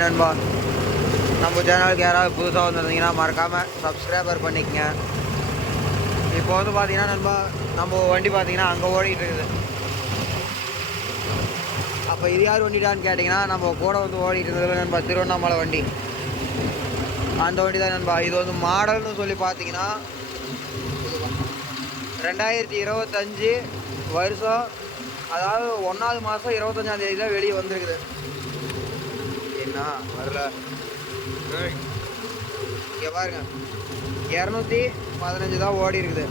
நண்பா நம்ம சேனலுக்கு யாராவது புதுசாக வந்துருந்தீங்கன்னா மறக்காமல் சப்ஸ்கிரைபர் பண்ணிக்கங்க. இப்போ வந்து பார்த்தீங்கன்னா நண்பா நம்ம வண்டி பார்த்தீங்கன்னா அங்கே ஓடிட்டு இருக்குது. அப்போ இது யார் வண்டிடான்னு கேட்டிங்கன்னா நம்ம கூட வந்து ஓடிட்டு இருந்தது நண்பா திருவண்ணாமலை வண்டி. அந்த வண்டி தான் நண்பா. இது வந்து மாடல்னு சொல்லி பார்த்தீங்கன்னா ரெண்டாயிரத்தி இருபத்தஞ்சி வருஷம் அதாவது ஒன்றாவது மாதம் இருபத்தஞ்சாம் வெளியே வந்திருக்குது. என்ன வரல இங்கே பாருங்க. இரநூத்தி பதினஞ்சு தான் ஓடி இருக்குது.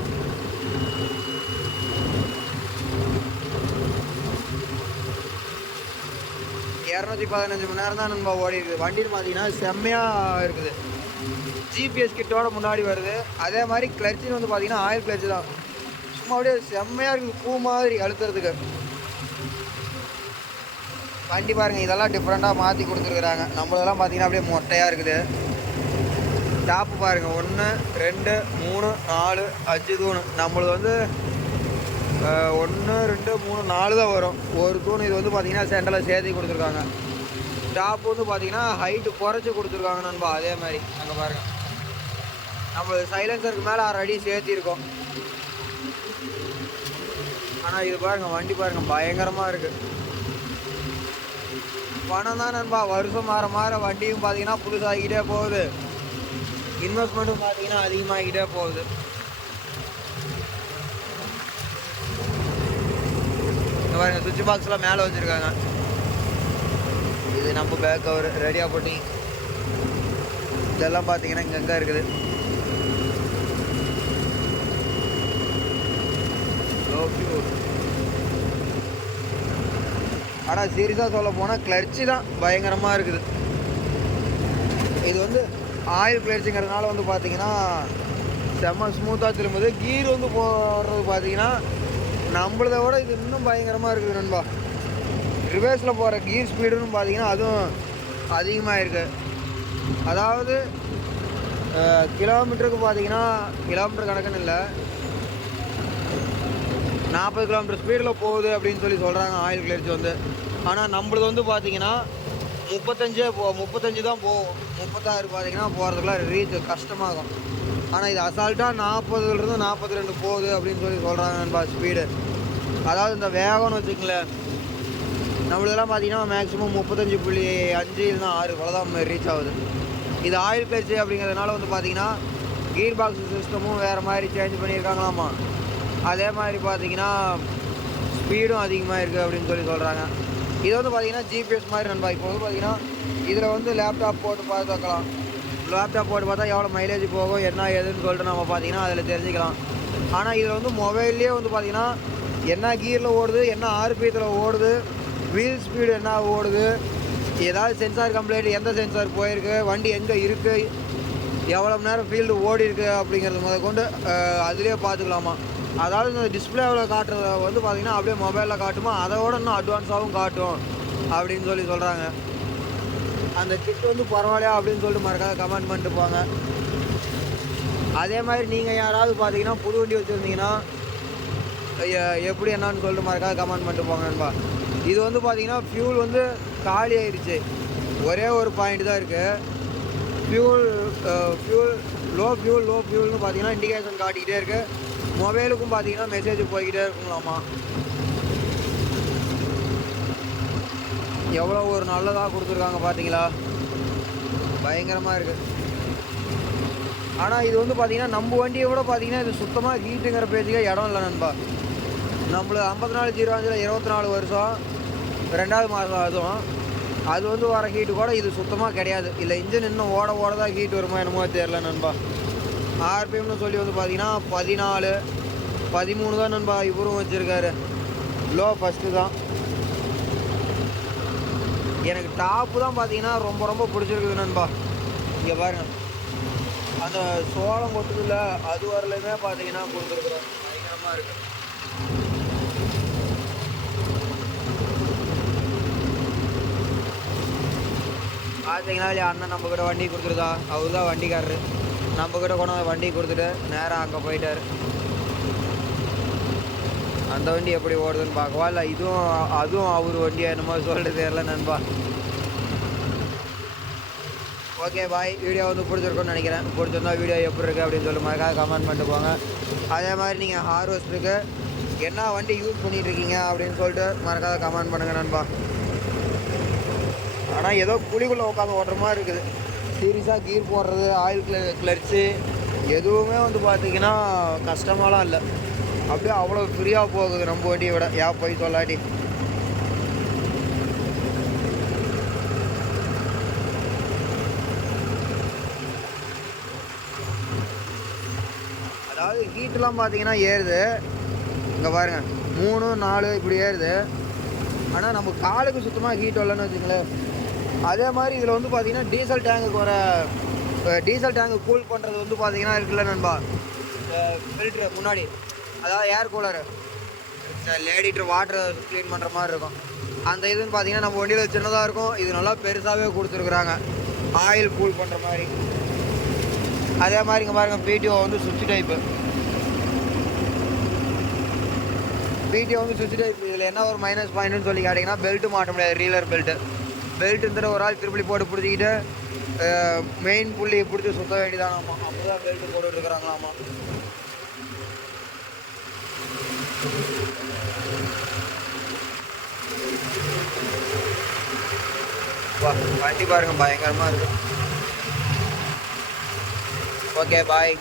இரநூத்தி பதினஞ்சு மணி நேரம் தான் நம்ம ஓடி இருக்குது. வண்டியில் பார்த்தீங்கன்னா செம்மையாக இருக்குது. ஜிபிஎஸ் கிட்டோட முன்னாடி வருது. அதே மாதிரி கிளர்ச்சின்னு வந்து பார்த்தீங்கன்னா ஆயில் கிளர்ச்சி தான். சும்மா அப்படியே செம்மையாக இருக்குது. பூ மாதிரி அழுத்துறதுக்கு. வண்டி பாருங்க இதெல்லாம் டிஃப்ரெண்ட்டாக மாற்றி கொடுத்துருக்குறாங்க. நம்மளதெல்லாம் பார்த்தீங்கன்னா அப்படியே மொட்டையாக இருக்குது. டாப்பு பாருங்க ஒன்று ரெண்டு மூணு நாலு அஞ்சு தூணு நம்மளது வந்து ஒன்று ரெண்டு மூணு நாலு தான் வரும். ஒரு தூண் இது வந்து பார்த்திங்கன்னா சென்டரில் சேர்த்தி கொடுத்துருக்காங்க. டாப் வந்து பார்த்திங்கன்னா ஹைட்டு குறைச்சி கொடுத்துருக்காங்க நண்பா அதே மாதிரி. அங்கே பாருங்கள் நம்மளது சைலன்சருக்கு மேலே ஆறு அடி சேர்த்திருக்கோம். ஆனால் இது பாருங்க வண்டி பாருங்க பயங்கரமாக இருக்குது பணம் தான் நண்பா. வருஷம் மாற மாற வண்டியும் பார்த்தீங்கன்னா புதுசாகிக்கிட்டே போகுது. இன்வெஸ்ட்மெண்ட்டும் பார்த்தீங்கன்னா அதிகமாகிக்கிட்டே போகுது. இந்த பாருங்க சுவிட்ச் பாக்ஸ்லாம் மேலே வச்சுருக்காங்க. இது நம்ம பேக் கவர் ரெடியாக போட்டி இதெல்லாம் பார்த்தீங்கன்னா இங்கங்கே இருக்குது? லோ பியூர் ஆனால் சீரியஸாக சொல்ல போனால் கிளர்ச்சி தான் பயங்கரமாக இருக்குது. இது வந்து ஆயில் கிளர்ச்சிங்கிறதுனால வந்து பார்த்தீங்கன்னா செம்ம ஸ்மூத்தாக திரும்புது. கீர் வந்து போடுறது பார்த்தீங்கன்னா நம்மளதை விட இது இன்னும் பயங்கரமாக இருக்குது நண்பா. ரிவர்ஸில் போகிற கீர் ஸ்பீடுன்னு பார்த்தீங்கன்னா அதுவும் அதிகமாக இருக்குது அதாவது கிலோமீட்டருக்கு பார்த்தீங்கன்னா கிலோமீட்டர் கணக்குன்னு இல்லை. நாற்பது கிலோமீட்டர் ஸ்பீடில் போகுது அப்படின்னு சொல்லி சொல்கிறாங்க ஆயில் கிளர்ச்சி வந்து. ஆனால் நம்மளது வந்து பார்த்தீங்கன்னா முப்பத்தஞ்சே போ முப்பத்தஞ்சு தான் போகும் முப்பத்தாறு பார்த்தீங்கன்னா போகிறதுக்குலாம் ரீச் கஷ்டமாகும். ஆனால் இது அசால்ட்டாக நாற்பதுலேருந்து நாற்பத்தி ரெண்டு போகுது அப்படின்னு சொல்லி சொல்கிறாங்க நண்பா ஸ்பீடு அதாவது இந்த வேகம்னு வச்சுக்கங்களேன் நம்மளதெல்லாம் பார்த்தீங்கன்னா மேக்ஸிமம் முப்பத்தஞ்சு புள்ளி அஞ்சு இல்லைனா ஆறு இவ்வளோதான் ரீச் ஆகுது. இது ஆயில் கிளர்ச்சி அப்படிங்கிறதுனால வந்து பார்த்தீங்கன்னா கீர் பாக்ஸ் சிஸ்டமும் வேறு மாதிரி சேஞ்ச் பண்ணியிருக்காங்களாமா. அதே மாதிரி பார்த்தீங்கன்னா ஸ்பீடும் அதிகமாக இருக்குது அப்படின்னு சொல்லி சொல்கிறாங்க இது வந்து பார்த்தீங்கன்னா ஜிபிஎஸ் மாதிரி நண்பா இப்போ வந்து பார்த்தீங்கன்னா இதில் வந்து லேப்டாப் போட்டு பார்த்துக்கலாம். லேப்டாப் போட்டு பார்த்தா எவ்வளோ மைலேஜ் போகும் என்ன ஏதுன்னு சொல்லிட்டு நம்ம பார்த்தீங்கன்னா அதில் தெரிஞ்சுக்கலாம். ஆனால் இதில் வந்து மொபைல்லே வந்து பார்த்தீங்கன்னா என்ன கீரில் ஓடுது என்ன ஆர்பிஎத்தில் ஓடுது வீல் ஸ்பீடு என்ன ஓடுது ஏதாவது சென்சார் கம்ப்ளைண்ட் எந்த சென்சார் போயிருக்கு வண்டி எங்கே இருக்குது எவ்வளோ மணி நேரம் ஃபீல்டு ஓடி இருக்குது அப்படிங்கிறது முதல் கொண்டு அதுலேயே பார்த்துக்கலாமா? அதாவது இந்த டிஸ்பிளேவில் காட்டுறத வந்து பார்த்தீங்கன்னா அப்படியே மொபைலில் காட்டுமா? அதை விட இன்னும் அட்வான்ஸாகவும் காட்டும் அப்படின்னு சொல்லி சொல்கிறாங்க அந்த கிட் வந்து பரவாயில்லையா அப்படின்னு சொல்லிட்டு மறக்காத கமெண்ட் பண்ணிட்டு போங்க. அதே மாதிரி நீங்கள் யாராவது பார்த்தீங்கன்னா புது வண்டி வச்சுருந்தீங்கன்னா எப்படி என்னன்னு சொல்லிட்டு மறக்காத கமெண்ட் பண்ணிட்டு போங்க நண்பா. இது வந்து பார்த்தீங்கன்னா ஃபியூல் வந்து காலி ஆயிடுச்சு ஒரே ஒரு பாயிண்ட் தான் இருக்குது fuel fuel low fuel low ஃபியூல்னு பார்த்தீங்கன்னா இண்டிகேஷன் காட்டிக்கிட்டே இருக்குது மொபைலுக்கும் பார்த்தீங்கன்னா மெசேஜ் போய்கிட்டே இருக்குங்களாமா எவ்வளோ ஒரு நல்லதாக கொடுத்துருக்காங்க பார்த்தீங்களா? பயங்கரமாக இருக்குது ஆனால் இது வந்து பார்த்தீங்கன்னா நம்ம வண்டியை விட பார்த்தீங்கன்னா இது சுத்தமாக ஹீட்டுங்கிற பேச்சுக்கே இடம் இல்லை நண்பா. நம்மளுக்கு ஐம்பத்தி நாலு ஜீரோ அஞ்சில் இருபத்தி நாலு வருஷம் ரெண்டாவது மாதம் அதுவும் அது வந்து வர ஹீட்டு கூட இது சுத்தமாக கிடையாது. இல்லை இன்ஜின் இன்னும் ஓட ஓட தான் ஹீட் வருமா என்னமோ தெரில நண்பா. ஆர்பிஎம்னு சொல்லி வந்து பார்த்தீங்கன்னா பதினாலு பதிமூணு தான் நண்பா இவரும் வச்சுருக்காரு. லோ ஃபஸ்ட்டு தான். எனக்கு டாப்பு தான் பார்த்தீங்கன்னா ரொம்ப ரொம்ப பிடிச்சிருக்குது நண்பா. இங்கே பாருங்க. அந்த சோளம் கொட்டுதில்ல அது வரலையுமே பார்த்தீங்கன்னா கொடுத்துருக்குறோம் பயங்கரமாக இருக்குது பார்த்தீங்கன்னா இல்லையா அண்ணன் நம்ம கிட்ட வண்டி கொடுத்துருதா அவர் தான் வண்டிக்காரரு. நம்ம கிட்ட கொண்டு வந்து வண்டி கொடுத்துட்டு நேராக அங்கே போயிட்டார். அந்த வண்டி எப்படி ஓடுதுன்னு பார்க்கவா? இல்லை இதுவும் அதுவும் அவர் வண்டியாக என்னமோ சொல்லிட்டு தெரியல நண்பா. ஓகே பாய் வீடியோ வந்து பிடிச்சிருக்கும்னு நினைக்கிறேன். பிடிச்சிருந்தா வீடியோ எப்படி இருக்குது அப்படின்னு சொல்லி மறக்காத கமெண்ட் பண்ணிட்டு போங்க. அதே மாதிரி நீங்கள் ஹார்வெஸ்ட்டுக்கு என்ன வண்டி யூஸ் பண்ணிகிட்ருக்கீங்க இருக்கீங்க அப்படின்னு சொல்லிட்டு மறக்காத கமெண்ட் பண்ணுங்க நண்பா. ஆனால் ஏதோ குழிக்குள்ளே உட்காந்து ஓட்டுற மாதிரி இருக்குது. சீரியஸாக கீர் போடுறது ஆயில் கிள கிளர்ச்சி எதுவுமே வந்து பார்த்திங்கன்னா கஷ்டமாலாம் இல்லை. அப்படியே அவ்வளோ ஃப்ரீயாக போகுது நம்ம வண்டியை விட. ஏன் போய் சொல்லாட்டி. அதாவது ஹீட்டெலாம் பார்த்தீங்கன்னா ஏறுது. இங்கே பாருங்கள் மூணு நாலு இப்படி ஏறுது. ஆனால் நம்ம காலுக்கு சுத்தமாக ஹீட் வரலன்னு வச்சுங்களேன் அதே மாதிரி இதில் வந்து பார்த்தீங்கன்னா டீசல் டேங்குக்கு வர டீசல் டேங்கு கூல் பண்ணுறது வந்து பார்த்தீங்கன்னா இருக்குல்ல நண்பா? ஃபில்ட்ரு முன்னாடி. அதாவது ஏர் கூலரு லேடிட்டு வாட்டர் க்ளீன் பண்ணுற மாதிரி இருக்கும். அந்த இதுன்னு பார்த்தீங்கன்னா நம்ம வண்டியில் சின்னதாக இருக்கும். இது நல்லா பெருசாகவே கொடுத்துருக்குறாங்க. ஆயில் கூல் பண்ணுற மாதிரி. அதே மாதிரி இங்கே பாருங்கள் பிடிஓ வந்து சுவிட்ச் டைப்பு பிடிஓ வந்து சுவிட்ச் டைப் இதில் என்ன ஒரு மைனஸ் பாயிண்ட்னு சொல்லி கேட்டிங்கன்னா பெல்ட்டு மாட்ட முடியாது ரீலர் பெல்ட்டு பெல்ட் இருந்துட்டு ஒரு ஆள் திருப்பி போட்டு பிடிச்சிக்கிட்டு மெயின் புள்ளி பிடிச்சி சுத்த வேண்டியதானாமா அப்போ தான் பெல்ட்டு போட்டுட்டு இருக்கிறாங்களாமா வண்டி பாருங்க பயங்கரமாக இருக்கு. Okay bye